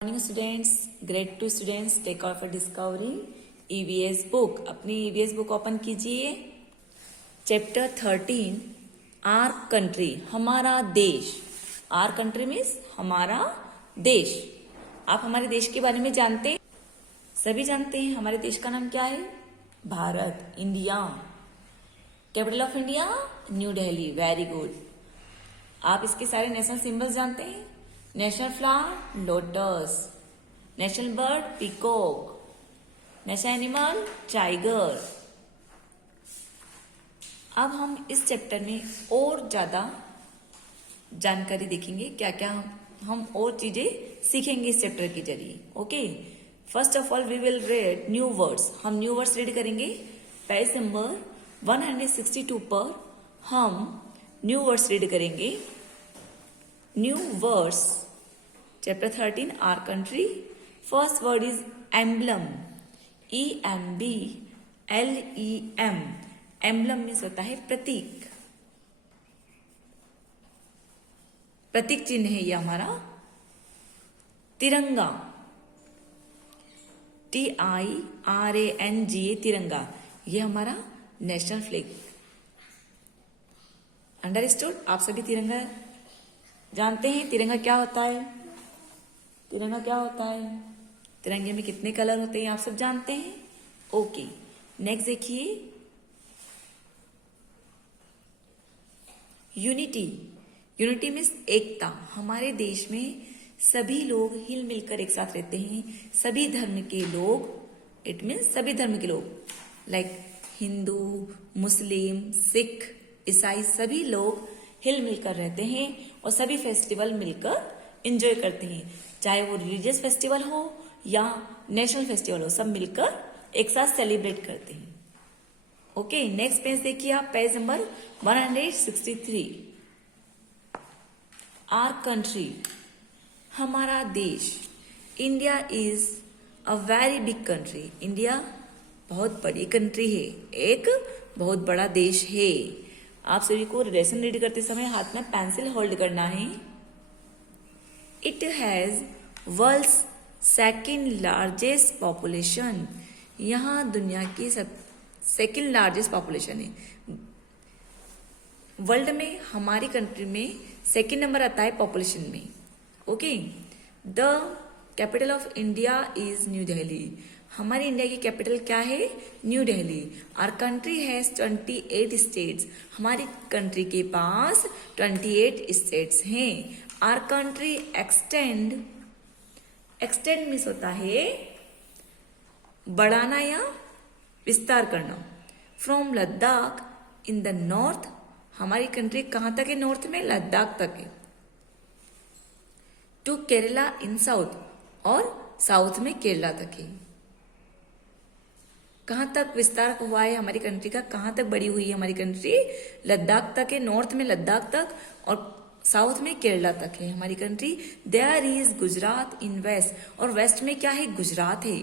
Morning students, grade 2 students, take of discovery EVS book. अपनी EVS book open कीजिए। Chapter 13 our country, हमारा देश। Our country means हमारा देश। आप हमारे देश के बारे में जानते हैं? सभी जानते हैं। हमारे देश का नाम क्या है? Bharat, India. Capital of India new Delhi. Very good. आप इसके सारे नेशनल सिंबल्स जानते हैं? National flower lotus, national bird peacock, national animal tiger. अब हम इस चैप्टर में और ज्यादा जानकारी देखेंगे, क्या क्या हम और चीजें सीखेंगे इस चैप्टर के जरिए। Okay, first of all we will read new words. हम न्यू वर्ड्स रीड करेंगे। पेज नंबर 162 पर हम न्यू वर्ड्स रीड करेंगे। New words, chapter 13 our country. First word is emblem, EMBLEM। Emblem means होता है प्रतीक। प्रतीक चिन्ह है ये हमारा। तिरंगा, TIRANGA, तिरंगा, ये हमारा नेशनल फ्लैग। अंडरस्टूड? आप सभी तिरंगा जानते हैं? तिरंगा क्या होता है? तिरंगा क्या होता है? तिरंगे में कितने कलर होते हैं आप सब जानते हैं? ओके, नेक्स्ट देखिए यूनिटी। यूनिटी मीन्स एकता। हमारे देश में सभी लोग हिल मिलकर एक साथ रहते हैं। सभी धर्म के लोग, इट मीन्स सभी धर्म के लोग, लाइक हिंदू, मुस्लिम, सिख, ईसाई, सभी लोग हिल मिलकर रहते हैं और सभी फेस्टिवल मिलकर एंजॉय करते हैं। चाहे वो रिलीजियस फेस्टिवल हो या नेशनल फेस्टिवल हो, सब मिलकर एक साथ सेलिब्रेट करते हैं। ओके, नेक्स्ट पेज देखिए आप, पेज नंबर 163। आर कंट्री, हमारा देश। India is a very big country. India बहुत बड़ी कंट्री है, एक बहुत बड़ा देश है। आप सभी को लेसन रीड करते समय हाथ में पेंसिल होल्ड करना है। It has world's second largest population. यहाँ दुनिया की सेकेंड लार्जेस्ट पॉपुलेशन है। वर्ल्ड में हमारी कंट्री में सेकेंड नंबर आता है पॉपुलेशन में। Okay, the capital of India is New Delhi. हमारी इंडिया की कैपिटल क्या है? New Delhi. Our country has 28 states. हमारी कंट्री के पास 28 स्टेट्स हैं। आवर कंट्री एक्सटेंड मीन्स होता है बढ़ाना या विस्तार करना। From Ladakh in the north, हमारी कंट्री कहां तक है? नॉर्थ में, लद्दाख तक है। टू केरला इन साउथ, और साउथ में केरला तक है। कहां तक विस्तार हुआ है हमारी कंट्री का? कहां तक बड़ी हुई है हमारी कंट्री? लद्दाख तक है। नॉर्थ में लद्दाख तक और साउथ में केरला तक है हमारी country. There is Gujarat in west, और वेस्ट में क्या है? गुजरात है।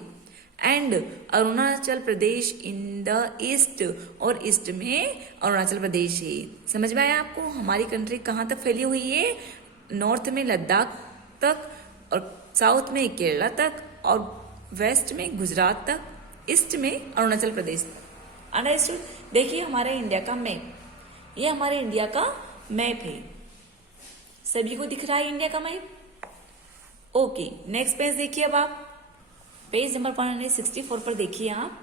And Arunachal Pradesh in the east, और ईस्ट में अरुणाचल प्रदेश है। समझ में आया आपको? हमारी कंट्री कहां तक फैली हुई है? नॉर्थ में लद्दाख तक, और साउथ में केरला तक, और वेस्ट में गुजरात तक, ईस्ट में अरुणाचल प्रदेश। अंडरस्टूड? देखिए हमारे इंडिया का मैप, ये हमारे इंडिया का मैप है। सभी को दिख रहा है इंडिया का मैप? ओके, नेक्स्ट पेज देखिए। अब आप पेज नंबर 164 पर देखिए आप,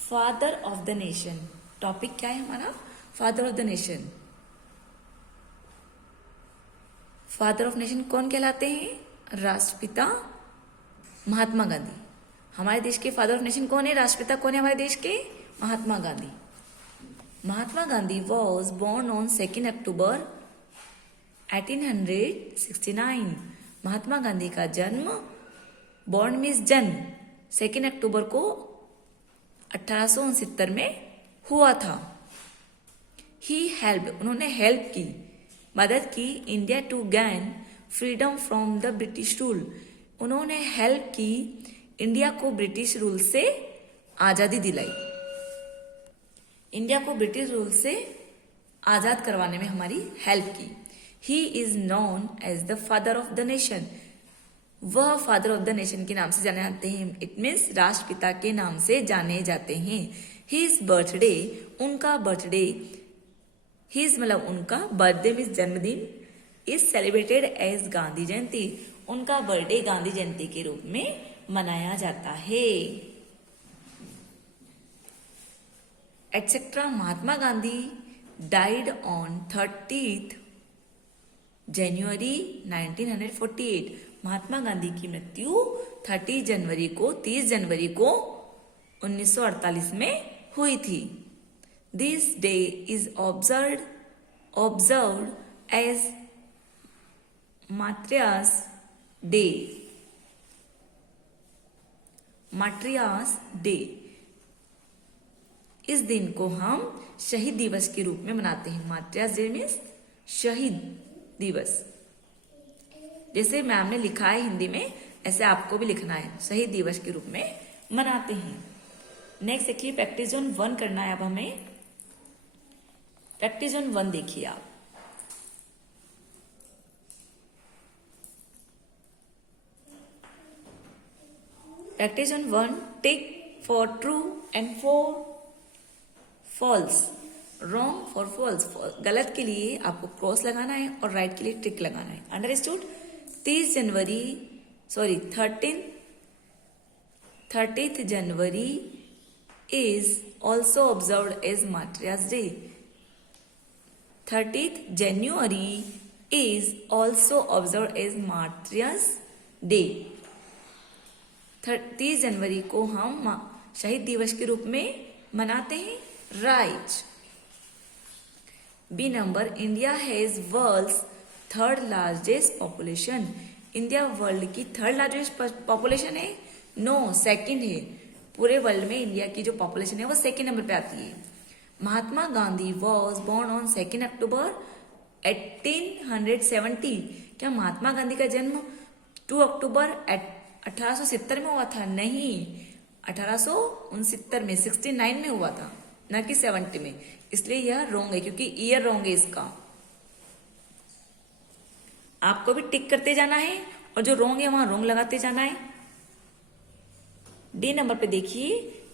father of the nation. Topic क्या है हमारा? Father of the nation. Father of nation कौन कहलाते हैं? राष्ट्रपिता महात्मा गांधी। हमारे देश के फादर ऑफ नेशन कौन है? राष्ट्रपिता कौन है हमारे देश के? Mahatma Gandhi. Mahatma Gandhi was born on 2 अक्टूबर 1869। महात्मा गांधी का जन्म, बोर्न मीन्स जन्म, 2 अक्टूबर को 1869 में हुआ था। ही हेल्प्ड, उन्होंने हेल्प की, मदद की, India to gain freedom from the British rule. उन्होंने हेल्प की, इंडिया को ब्रिटिश रूल से आजादी दिलाई। इंडिया को ब्रिटिश रूल से आजाद करवाने में हमारी हेल्प की। He is known as the father of the nation. वह फादर ऑफ द नेशन के नाम से जाने जाते हैं। इट मीन्स राष्ट्रपिता के नाम से जाने जाते हैं। हिज बर्थडे, उनका बर्थडे, हिज मतलब उनका, बर्थडे मीन्स जन्मदिन, इज सेलिब्रेटेड एज गांधी जयंती, उनका बर्थडे गांधी जयंती के रूप में मनाया जाता है। Etcetera. Mahatma Gandhi died on 30th January 1948। Mahatma Gandhi की मृत्यु 30 जनवरी को 1948 में हुई थी। This day is observed as martyrs day. Martyrs day, इस दिन को हम शहीद दिवस के रूप में मनाते हैं। मार्टियर्स डे मीन्स शहीद दिवस। जैसे मैम ने लिखा है हिंदी में, ऐसे आपको भी लिखना है, शहीद दिवस के रूप में मनाते हैं। नेक्स्ट देखिए, प्रैक्टिस जोन 1 करना है अब हमें। प्रैक्टिस जोन 1 देखिए आप। Practice zone 1, tick for true and for false, wrong for false. गलत के लिए आपको क्रॉस लगाना है और राइट के लिए टिक लगाना है। Understood. 30th January is also observed as Martyrs Day. 30th January is also observed as Martyrs Day. 30 जनवरी को हम शहीद दिवस के रूप में मनाते हैं। Right. B number, India has world's 3rd largest population. India world की 3rd लार्जेस्ट पॉपुलेशन है? नो, 2nd है। पूरे वर्ल्ड में इंडिया की जो पॉपुलेशन है वो 2nd नंबर पे आती है। Mahatma Gandhi was born on 2 अक्टूबर 1870। क्या महात्मा गांधी का जन्म 2 अक्टूबर 1870 में हुआ था? नहीं, 1869 में, 69 में हुआ था, न कि 70 में। इसलिए यह रॉन्ग है क्योंकि ईयर रॉन्ग है इसका। आपको भी टिक करते जाना है और जो रॉन्ग है वहां रॉन्ग लगाते जाना है। डी नंबर पे देखिए,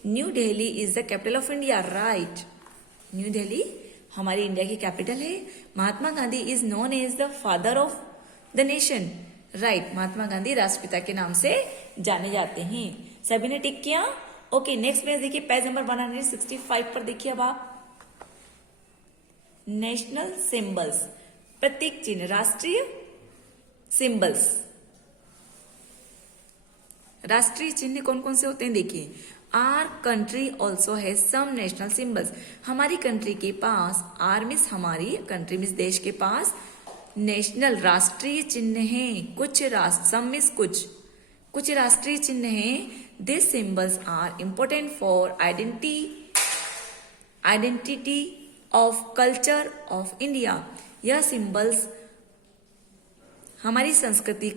new Delhi is the capital of India. Right, new Delhi हमारी इंडिया की कैपिटल है। Mahatma Gandhi is known as the father of the nation. Right, Mahatma Gandhi राष्ट्रपिता के नाम से जाने जाते हैं। सभी ने टिक किया? ओके, नेक्स्ट पेज देखिए, पेज नंबर 165 पर देखिए अब आप। नेशनल सिंबल्स, प्रतीक चिन्ह, राष्ट्रीय सिंबल्स। राष्ट्रीय चिन्ह कौन कौन से होते हैं देखिए। Our country also has some national symbols. हमारी कंट्री के पास, आर मिस हमारी, कंट्री मिस देश के पास नेशनल राष्ट्रीय चिन्ह हैं। सम मिस कुछ राष्ट्रीय चिन्ह हैं। This symbols are important for identity of culture of India. यह सिंबल्स हमारी संस्कृति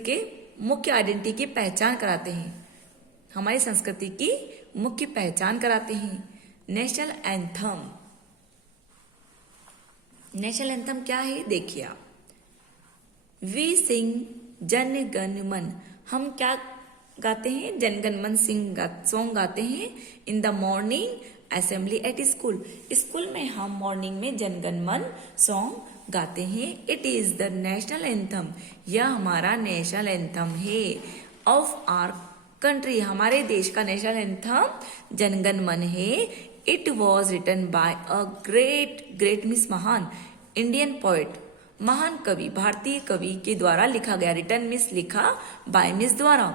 के मुख्य आइडेंटिटी की पहचान कराते हैं। हमारी संस्कृति की मुख्य पहचान कराते हैं। नेशनल एंथम, नेशनल एंथम क्या है देखिए आप। वी सिंग जन गण मन। हम क्या गाते हैं? जन गण मन सॉन्ग गाते हैं। In the morning assembly at school. School में हम मॉर्निंग में जन गण मन सॉन्ग गाते हैं। It is the national anthem. यह हमारा नेशनल एंथम है। ऑफ आर कंट्री, हमारे देश का नेशनल एंथम जन गण मन है। It was written by a great means महान इंडियन पोएट। महान कवि, भारतीय कवि के द्वारा लिखा गया। रिटन मिस लिखा, बाय मिस द्वारा।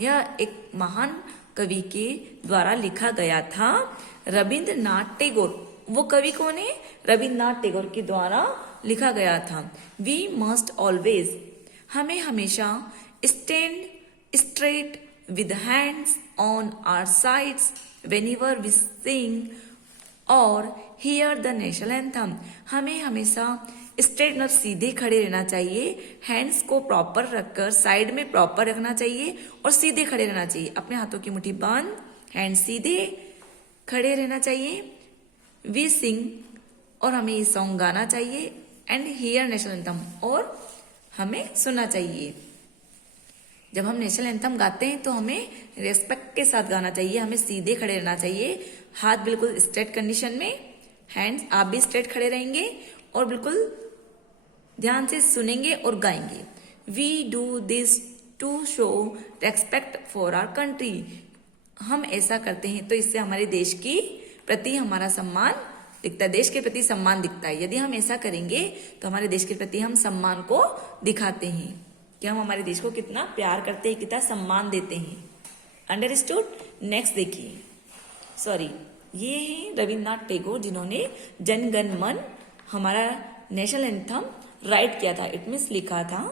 यह एक महान कवि के द्वारा लिखा गया था। रविंद्रनाथ टैगोर, वो कवि कौन है? रविंद्रनाथ टैगोर के द्वारा लिखा गया था। वी मस्ट ऑलवेज, हमें हमेशा stand straight with hands on our sides whenever we sing और हियर द नेशनल एंथम। हमें हमेशा स्ट्रेट मतलब सीधे खड़े रहना चाहिए। हैंड्स को प्रॉपर रखकर साइड में प्रॉपर रखना चाहिए और सीधे खड़े रहना चाहिए। अपने हाथों की मुट्ठी बंद, हैंड सीधे खड़े रहना चाहिए। वी सिंग, और हमें ये सॉन्ग गाना चाहिए। एंड हियर नेशनल एंथम, और हमें सुनना चाहिए। जब हम नेशनल एंथम गाते हैं तो हमें रेस्पेक्ट के साथ गाना चाहिए, हमें सीधे खड़े रहना चाहिए, हाथ बिल्कुल स्ट्रेट कंडीशन में, हैंड्स आप भी स्ट्रेट खड़े रहेंगे और बिल्कुल ध्यान से सुनेंगे और गाएंगे। We do this to show respect for our country. हम ऐसा करते हैं तो इससे हमारे देश की प्रति हमारा सम्मान दिखता है, देश के प्रति सम्मान दिखता है। यदि हम ऐसा करेंगे तो हमारे देश के प्रति हम सम्मान को दिखाते हैं कि हम हमारे देश को कितना प्यार करते हैं, कितना सम्मान देते हैं। अंडरस्टूड? नेक्स्ट देखिए, सॉरी, ये है रविन्द्रनाथ टैगोर जिन्होंने जन गण मन हमारा नेशनल एंथम राइट किया था, इट मीन्स लिखा था।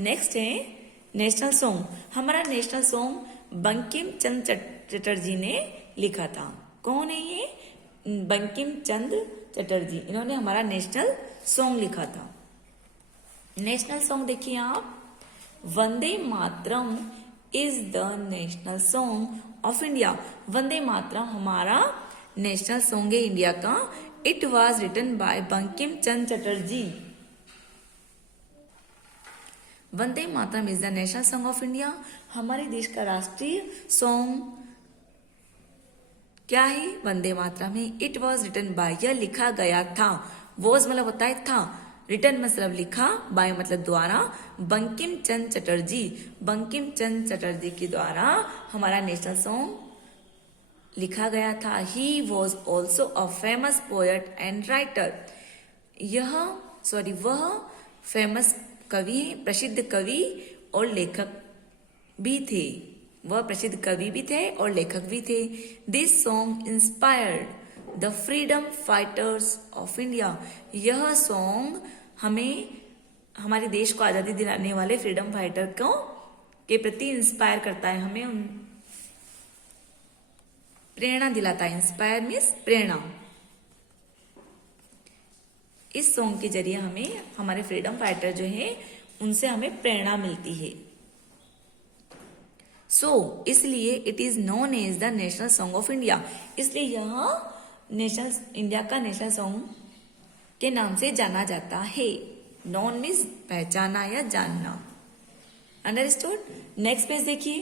नेक्स्ट है नेशनल सॉन्ग। हमारा नेशनल सॉन्ग बंकिम चंद्र चटर्जी ने लिखा था। कौन है ये? बंकिम चंद्र चटर्जी, इन्होंने हमारा नेशनल सॉन्ग लिखा था। नेशनल सॉन्ग देखिए आप, Vande Mataram is the national song of India. Vande Mataram हमारा नेशनल सॉन्ग है इंडिया का। It was written by Bankim Chandra Chatterjee. Vande Mataram is the national song of India. हमारे देश का राष्ट्रीय सॉन्ग क्या है? वंदे मातरम है। इट वॉज रिटन बाय, यह लिखा गया था। वॉज मतलब होता है था, रिटन मतलब लिखा, बाय मतलब द्वारा, बंकिम चंद्र चटर्जी। बंकिम चंद्र चटर्जी के द्वारा हमारा नेशनल सॉन्ग लिखा गया था। He was also a famous poet and writer. वह फेमस कवि है, प्रसिद्ध कवि और लेखक भी थे। वह प्रसिद्ध कवि भी थे और लेखक भी थे। This song inspired the freedom fighters of India. यह सॉन्ग हमें हमारे देश को आजादी दिलाने वाले फ्रीडम फाइटर को के प्रति इंस्पायर करता है, हमें उन प्रेरणा दिलाता है। इंस्पायर मीन्स प्रेरणा। इस सॉन्ग के जरिए हमें हमारे फ्रीडम फाइटर जो है उनसे हमें प्रेरणा मिलती है। इसलिए it is known as the national song of India. इसलिए यह नेशनल इंडिया का नेशनल सॉन्ग के नाम से जाना जाता है। नॉन मीन्स पहचाना या जानना। अंडरस्टूड? नेक्स्ट पेज देखिए,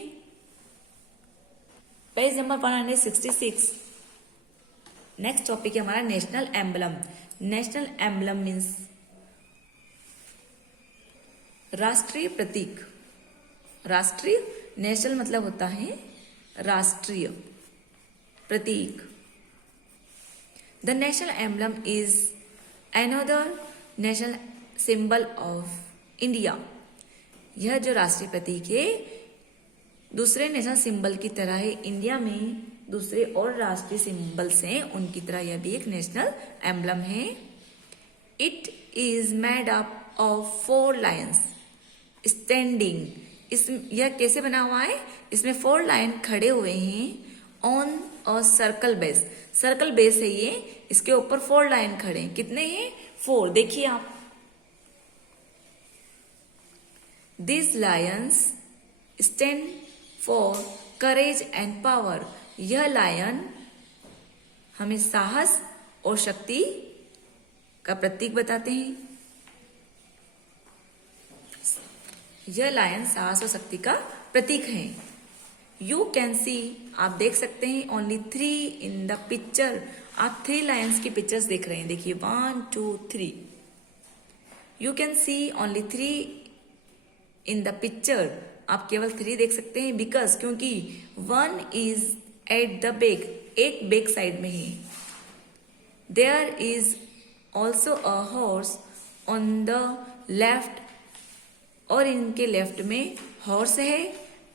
पेज नंबर 166। नेक्स्ट टॉपिक है हमारा national emblem. National emblem means राष्ट्रीय प्रतीक। राष्ट्रीय, नेशनल मतलब होता है राष्ट्रीय प्रतीक। The national emblem is another national symbol of India. यह जो राष्ट्रीय प्रतीक है दूसरे नेशनल सिंबल की तरह है। इंडिया में दूसरे और राष्ट्रीय सिंबल्स हैं, उनकी तरह यह भी एक नेशनल एम्बलम है। It is made up of 4 Lions standing. यह कैसे बना हुआ है? इसमें 4 लायन खड़े हुए हैं on a circle base. Circle base है ये, इसके ऊपर 4 लायन खड़े हैं। कितने हैं? 4। देखिए आप, this Lions stand for courage and power. यह लायन हमें साहस और शक्ति का प्रतीक बताते हैं। यह लायन साहस और शक्ति का प्रतीक है। यू कैन सी, आप देख सकते हैं, ओनली 3 इन द पिक्चर। आप 3 लायंस की पिक्चर्स देख रहे हैं। देखिए 1 2 3। You can see only 3 in the picture. आप केवल 3 देख सकते हैं, बिकॉज क्योंकि 1 इज एट द बैक, एक बैक साइड में है। There is also a horse on the left, और इनके लेफ्ट में हॉर्स है,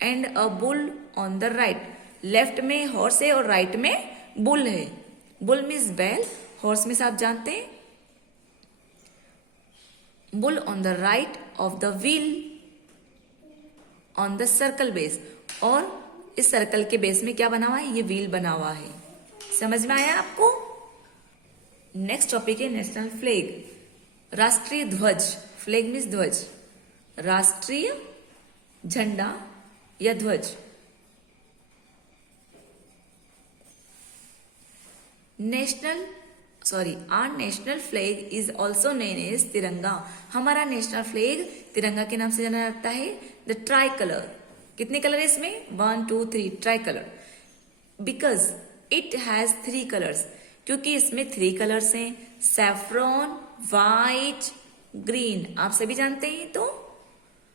and a bull on the right. Left में हॉर्स है और राइट में बुल है। बुल मीन्स बैल, हॉर्स मीन्स आप जानते हैं। Bull on the right of the wheel on the circle base. और इस सर्कल के बेस में क्या बना हुआ है? ये व्हील बना हुआ है। समझ में आया आपको? नेक्स्ट टॉपिक है नेशनल फ्लैग, राष्ट्रीय ध्वज। फ्लैग मीन्स ध्वज, राष्ट्रीय झंडा या ध्वज। National sorry, our national flag is also name as Tiranga. हमारा नेशनल फ्लैग तिरंगा के नाम से जाना जाता है। द ट्राई कलर, कितने कलर है इसमें? 1 2 3 try colour. Because it has 3 colours, क्योंकि इसमें 3 कलर्स हैं, सैफ्रॉन, वाइट, ग्रीन। आप सभी जानते हैं। तो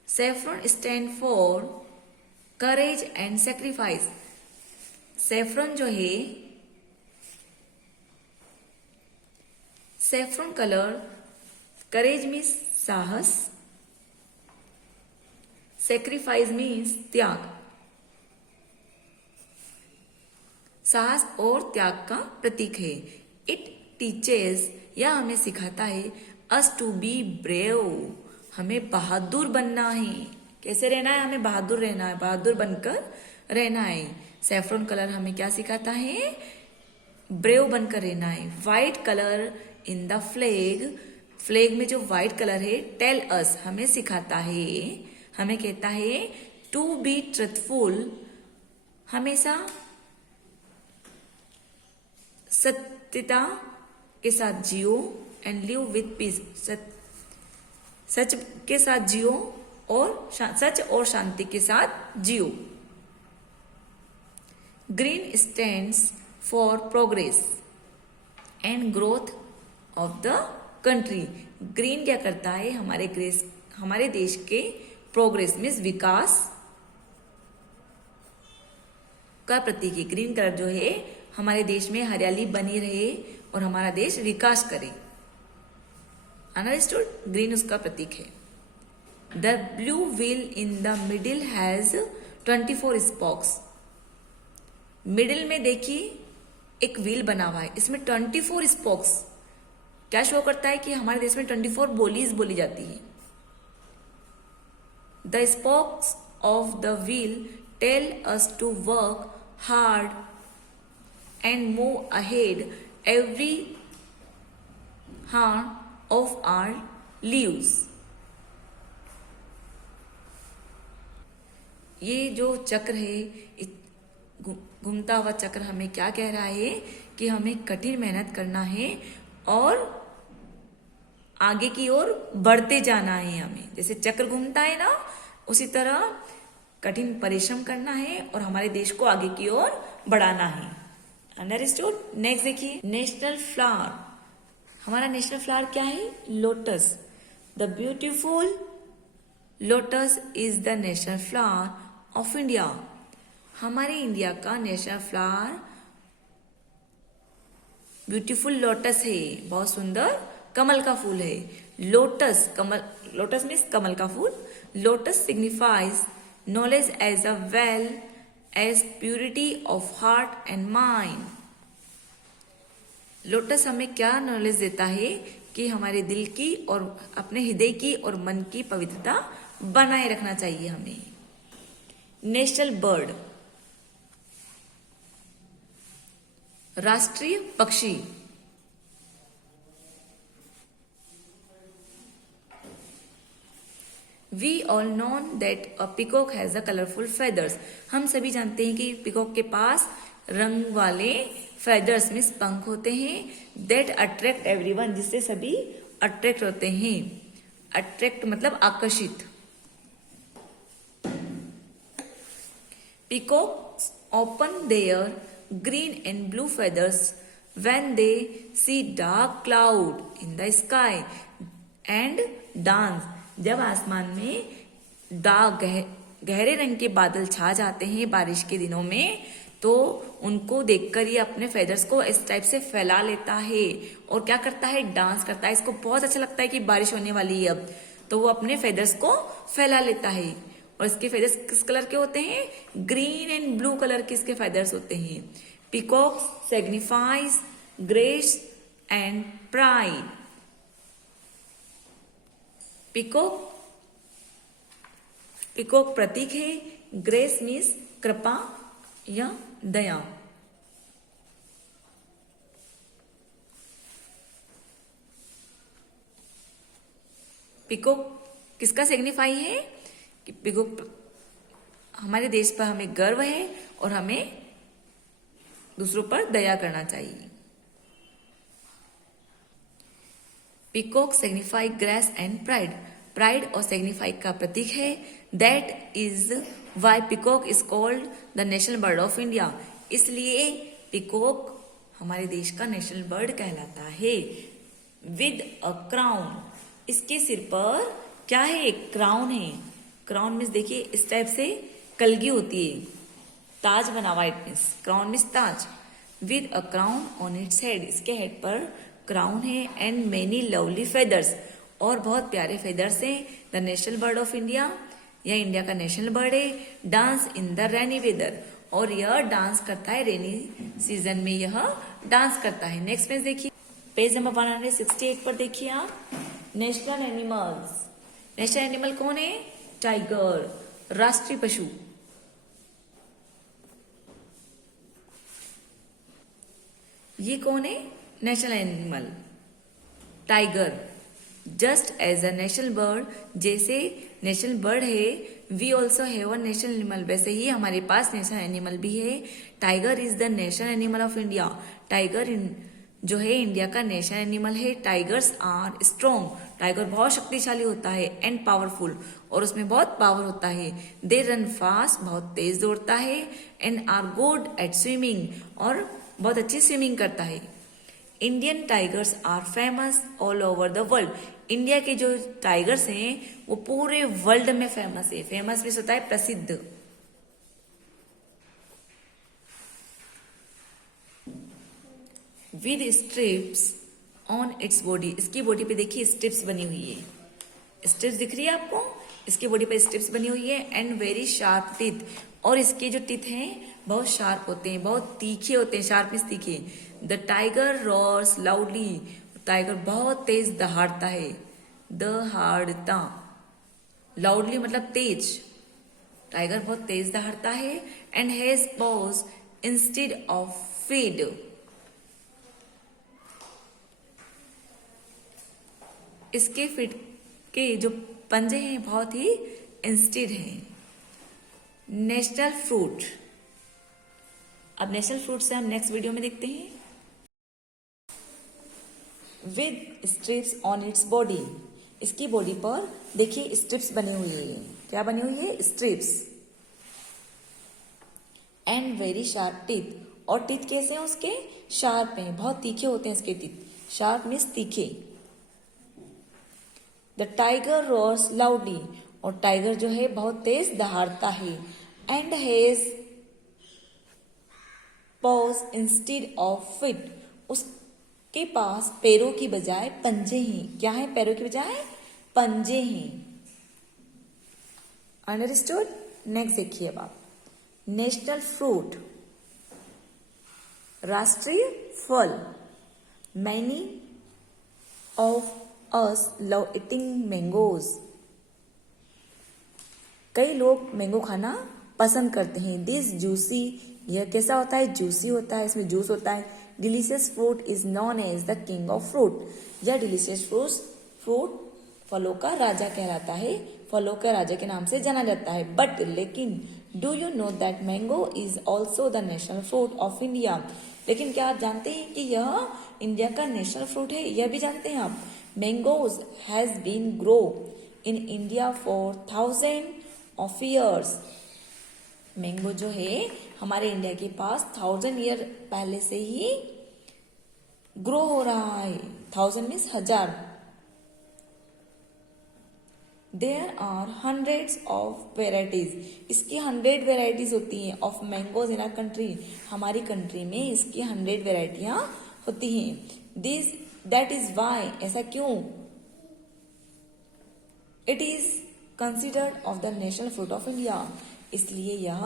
saffron stand for courage and sacrifice. Saffron जो है, सैफ्रॉन कलर, करेज मीन्स साहस, सेक्रीफाइस मीन्स त्याग, साहस और त्याग का प्रतीक है। इट टीचेस, या हमें सिखाता है, अस टू बी ब्रेव, हमें बहादुर बनना है। कैसे रहना है? हमें बहादुर रहना है, बहादुर बनकर रहना है। सैफ्रॉन कलर हमें क्या सिखाता है? ब्रेव बनकर रहना है। White colour in the flag, flag में जो व्हाइट कलर है, टेल अस, हमें सिखाता है, हमें कहता है टू बी ट्रुथफुल, हमेशा सत्यता के साथ जियो, एंड लिव विथ पीस, सच के साथ जियो और सच और शांति के साथ जियो। Green stands for progress and growth of the country. Green क्या करता है? हमारे देश के प्रोग्रेस मीन्स विकास का प्रतीक है। ग्रीन कलर जो है, हमारे देश में हरियाली बनी रहे और हमारा देश विकास करे। अंडरस्टूड? ग्रीन उसका प्रतीक है। The blue wheel in the middle has 24 spokes. Middle में देखिए एक व्हील बना हुआ है, इसमें 24 स्पोक्स। क्या शो करता है? कि हमारे देश में 24 बोलीज बोली जाती है। The spokes of the wheel tell us to work hard and move ahead every hard of our lives. ये जो चक्र है, घूमता हुआ चक्र हमें क्या कह रहा है? कि हमें कठिन मेहनत करना है और आगे की ओर बढ़ते जाना है। हमें जैसे चक्र घूमता है ना, उसी तरह कठिन परिश्रम करना है और हमारे देश को आगे की ओर बढ़ाना है। अंडरस्टूड? नेक्स्ट देखिए, नेशनल फ्लावर। हमारा नेशनल फ्लावर क्या है? Lotus. The beautiful lotus is the national flower of India. हमारे इंडिया का नेशनल फ्लावर ब्यूटीफुल लोटस है, बहुत सुंदर कमल का फूल है। लोटस, कमल, लोटस मीन्स कमल का फूल। Lotus signifies knowledge as a well as purity of heart and mind. Lotus हमें क्या नॉलेज देता है? कि हमारे दिल की और अपने हृदय की और मन की पवित्रता बनाए रखना चाहिए हमें। नेशनल बर्ड, राष्ट्रीय पक्षी। We all know that a peacock has a colorful feathers. हम सभी जानते हैं कि पिकॉक के पास रंग वाले फेदर्स मीन्स पंख होते हैं। That attract everyone, जिससे सभी अट्रैक्ट होते हैं। अट्रैक्ट मतलब आकर्षित। Peacocks open their green and blue feathers when they see dark cloud in the sky and dance. जब आसमान में गहरे रंग के बादल छा जाते हैं बारिश के दिनों में, तो उनको देखकर ये अपने फेदर्स को इस टाइप से फैला लेता है और क्या करता है? डांस करता है। इसको बहुत अच्छा लगता है कि बारिश होने वाली है अब, तो वो अपने फेदर्स को फैला लेता है। और इसके फेदर्स किस कलर के होते हैं? ग्रीन एंड ब्लू कलर के इसके फेदर्स होते हैं। Peacock signifies grace and pride. Peacock प्रतीक है, ग्रेस मीन्स कृपा या दया। पीकॉक किसका सिग्निफाई है? कि पीकॉक हमारे देश पर हमें गर्व है और हमें दूसरों पर दया करना चाहिए। Peacock signify grace and pride, pride और सिग्निफाई का प्रतीक है। That is why peacock is called the national bird of India, इसलिए पीकॉक हमारे देश का नेशनल बर्ड कहलाता है। विद अ क्राउन, इसके सिर पर क्या है, एक क्राउन है। क्राउन मीन्स देखिए इस टाइप से कलगी होती है, ताज बना हुआ, इट मीन्स क्राउन मीन्स ताज। With a crown on its head, इसके हेड पर क्राउन है। एंड मेनी लवली फेदर्स, और बहुत प्यारे फेदर्स हैं। The national bird of India, यह इंडिया का नेशनल बर्ड है। Dance in the rainy weather, और यह डांस करता है रेनी सीजन में, यह डांस करता है। नेक्स्ट पेज देखिए, पेज नंबर 168 पर देखिए आप, नेशनल एनिमल्स। नेशनल एनिमल कौन है, टाइगर, राष्ट्रीय पशु। ये कौन है, national animal, tiger. Just as a national bird, जैसे नेशनल बर्ड है, we also have a national animal, वैसे ही हमारे पास नेशनल एनिमल भी है। Tiger is the national animal of India, tiger जो है इंडिया का नेशनल एनिमल है। टाइगर्स आर स्ट्रॉन्ग, टाइगर बहुत शक्तिशाली होता है। एंड पावरफुल, और उसमें बहुत पावर होता है। दे रन फास्ट, बहुत तेज दौड़ता है। And are good at swimming, और बहुत अच्छी स्विमिंग करता है। Indian tigers are famous all over the world, India के जो टाइगर्स हैं वो पूरे वर्ल्ड में फेमस है। फेमस भी होता है प्रसिद्ध। With strips on its body, इसकी बॉडी पे देखिए स्ट्रिप्स बनी हुई है, स्ट्रिप्स दिख रही है आपको, इसकी बॉडी पे स्ट्रिप्स बनी हुई है। एंड वेरी शार्प टीथ, और इसके जो टीथ हैं बहुत शार्प होते हैं, बहुत तीखे होते हैं, शार्प मीन्स तीखे। द टाइगर रॉर्स लाउडली, टाइगर बहुत तेज दहाड़ता है, दहाड़ता, लाउडली मतलब तेज, टाइगर बहुत तेज दहाड़ता है। And has pause instead of feed, इसके फीट के जो पंजे हैं बहुत ही इंस्टेड हैं। नेशनल फ्रूट, अब नेशनल फ्रूट से हम नेक्स्ट वीडियो में देखते हैं। With strips on its body, इसकी बॉडी पर देखिए स्ट्रिप्स बनी हुई है, क्या बनी हुई है, strips. And very sharp teeth, और टीथ कैसे हैं उसके, शार्प हैं, बहुत तीखे होते हैं इसके टीथ, शार्प मीन्स तीखे। द टाइगर रोर्स लाउडली, और टाइगर जो है बहुत तेज दहाड़ता है। And has pause instead of feet, उसके पास पैरों की बजाय पंजे हैं, क्या है, पैरों की बजाय पंजे हैं। अंडरस्टूड। नेक्स्ट देखिए अब आप, नेशनल फ्रूट, राष्ट्रीय फल। Many of us love eating mangoes, कई लोग मैंगो खाना पसंद करते हैं। दिस जूसी, यह कैसा होता है, जूसी होता है, इसमें जूस होता है। Delicious fruit is known as the king of fruit, यह डिलीशियस फ्रूट फलों का राजा कहलाता है, फलों के राजा के नाम से जाना जाता है। बट लेकिन, do you know that mango is also the national fruit of India, लेकिन क्या आप जानते हैं कि यह इंडिया का नेशनल फ्रूट है, यह भी जानते हैं आप। Mangoes has been grow in India for 1000 of years, mango जो है हमारे इंडिया के पास 1000 ईयर पहले से ही ग्रो हो रहा है। 1000 means 1000। There are hundreds of varieties, इसकी 100 वेराइटीज होती हैं। Of mangoes in our country, हमारी कंट्री में इसकी 100 वेराइटियां होती हैं। दिस दैट इज वाई, ऐसा क्यों, it is considered of the national fruit of India, इसलिए यह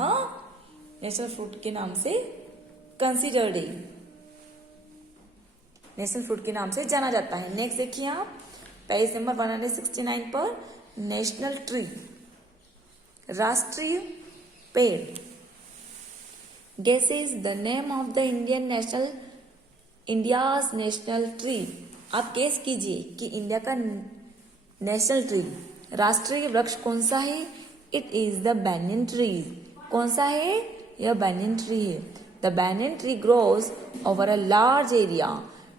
नेशनल फ्रूट के नाम से कंसिडर्ड है, नेशनल फ्रूट के नाम से जाना जाता है। नेक्स्ट देखिए आप, पेज नंबर 169 पर, नेशनल ट्री, राष्ट्रीय पेड़। Guess is the name of the India's national tree, आप गेस कीजिए कि इंडिया का नेशनल ट्री, राष्ट्रीय वृक्ष कौन सा है। It is the banyan tree, कौन सा है, यह बैनियन ट्री है। The banyan tree grows over a large area,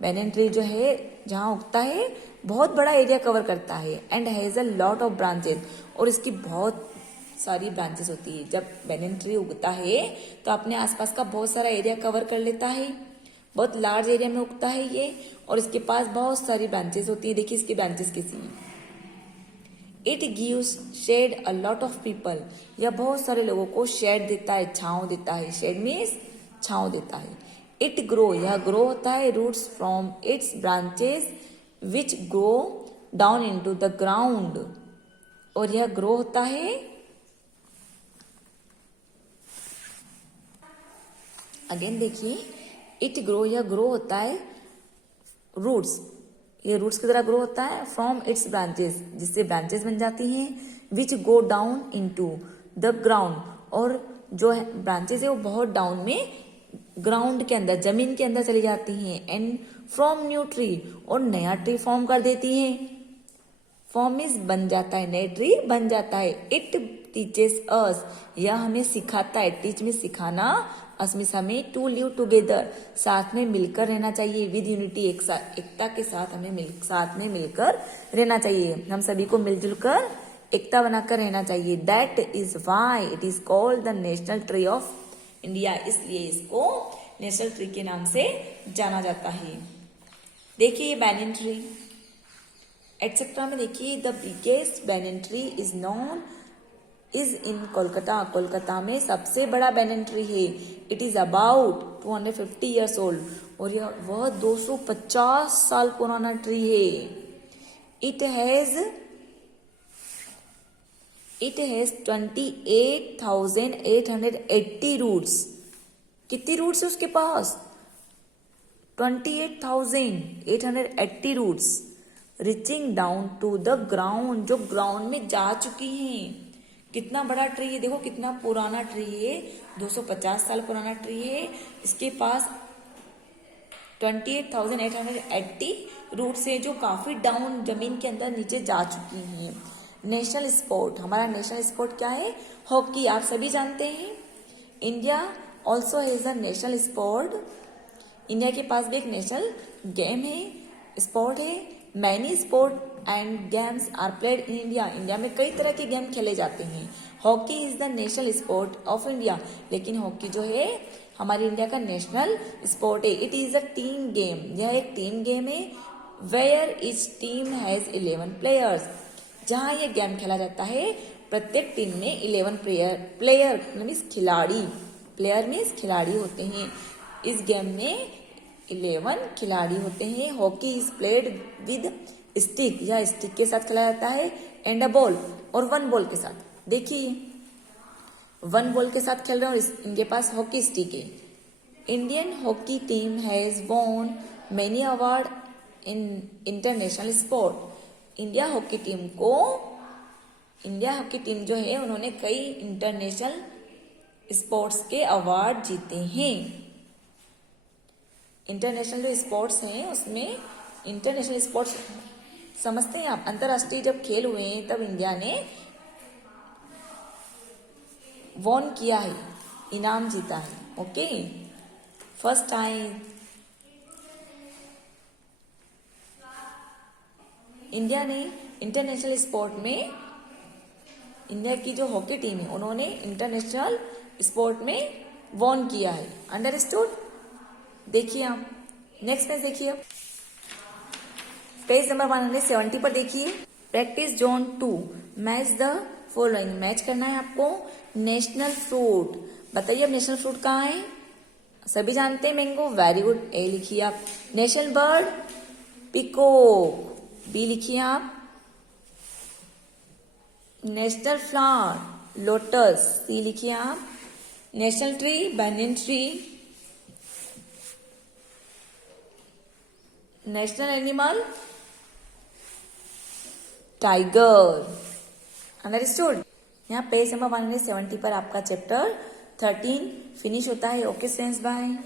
banyan tree जो है जहां उगता है बहुत बड़ा एरिया कवर करता है and has a lot of branches, और इसकी बहुत सारी ब्रांचेस होती है। जब बैनियन ट्री उगता है तो अपने आसपास का बहुत सारा एरिया कवर कर लेता है, बहुत लार्ज एरिया में उगता है ये, और इसके पास बहुत सारी ब्रांचेस होती है। देखिए इसकी ब्रांचेस कैसी हैं। It gives shade a lot of people, यह बहुत सारे लोगों को शेड देता है, छांव देता है। शेड मीन्स छांव देता है। इट ग्रो, यह ग्रो होता है roots from its branches which grow down into the ground, और यह ग्रो होता है अगेन देखिए, इट ग्रो, यह ग्रो होता है रूट्स, ये रूट्स की तरह ग्रो होता है फ्रॉम इट्स ब्रांचेस, जिससे ब्रांचेस बन जाती हैं, which go down into the ground, और जो ब्रांचेस है वो बहुत डाउन में ग्राउंड के अंदर, जमीन के अंदर चली जाती हैं। एंड फ्रॉम न्यू ट्री, और नया ट्री फॉर्म कर देती हैं। फॉर्म इज बन जाता है, नए ट्री बन जाता है। इट टीचेस अस, यह हमें सिखाता है, टीच में सिखाना, असमिस हमें टू लिव टुगेदर, साथ में मिलकर रहना चाहिए। विद यूनिटी, एकता के साथ हमें साथ में मिलकर रहना चाहिए। हम सभी को मिलजुल कर एकता बनाकर रहना चाहिए। That is why it is called the national tree of India, इसलिए इसको नेशनल ट्री के नाम से जाना जाता है। देखिए ये बैनियन ट्री एटसेट्रा में देखिए, the biggest banyan tree is known is in Kolkata, Kolkata में सबसे बड़ा बैनियन ट्री है। It is about 250 years old, और यह वह 250 साल पुराना ट्री है। It has 28,880 roots. कितनी रूट्स है उसके पास? 28,880 roots, reaching down to the ground, जो ग्राउंड में जा चुकी हैं। कितना बड़ा ट्री है, देखो कितना पुराना ट्री है, 250 साल पुराना ट्री है। इसके पास 28,880 रूट्स है, जो काफी डाउन जमीन के अंदर नीचे जा चुकी हैं। नेशनल स्पोर्ट, हमारा नेशनल स्पोर्ट क्या है? हॉकी, आप सभी जानते हैं। India also has a national sport, India के पास भी एक नेशनल गेम है, स्पोर्ट है। Many sport and games are played in India, India में कई तरह के गेम खेले जाते हैं। Hockey is the national sport of India, लेकिन हॉकी जो है हमारे इंडिया का नेशनल स्पोर्ट है। It is a team game, यह एक टीम गेम है। Where each team has 11 players, जहां यह गेम खेला जाता है प्रत्येक टीम में 11 प्लेयर मीन्स खिलाड़ी, प्लेयर मीन्स खिलाड़ी होते हैं। इस गेम में 11 खिलाड़ी होते हैं। Hockey is played with stick, यह स्टिक के साथ खेला जाता है, एंड अ बॉल, और 1 बॉल के साथ। देखिए 1 बॉल के साथ खेल रहे हैं, और इनके पास हॉकी स्टिक है। Indian hockey team has won many award in international sport, India hockey team जो है उन्होंने कई इंटरनेशनल स्पोर्ट्स के अवार्ड जीते हैं। इंटरनेशनल जो स्पोर्ट्स हैं उसमें, इंटरनेशनल स्पोर्ट्स समझते हैं आप, अंतरराष्ट्रीय जब खेल हुए हैं तब इंडिया ने वॉन किया है, इनाम जीता है। ओके, फर्स्ट टाइम इंडिया ने इंटरनेशनल स्पोर्ट में, इंडिया की जो हॉकी टीम है उन्होंने इंटरनेशनल स्पोर्ट में वॉन किया है। अंडरस्टूड? देखिए आप नेक्स्ट पेज देखिए, पेज नंबर 170 पर देखिए। Practice zone 2, match the following, match करना है आपको। नेशनल फ्रूट, बताइए अब नेशनल फ्रूट कहाँ है? सभी जानते हैं मैंगो, वेरी गुड, ए लिखिए आप। नेशनल बर्ड पीकॉक, बी लिखिए आप। नेशनल फ्लावर लोटस, सी लिखिए आप। National tree banyan tree. National animal tiger. Understood? यहाँ पेज नंबर 170 पर आपका चैप्टर 13 फिनिश होता है। Okay friends, bye.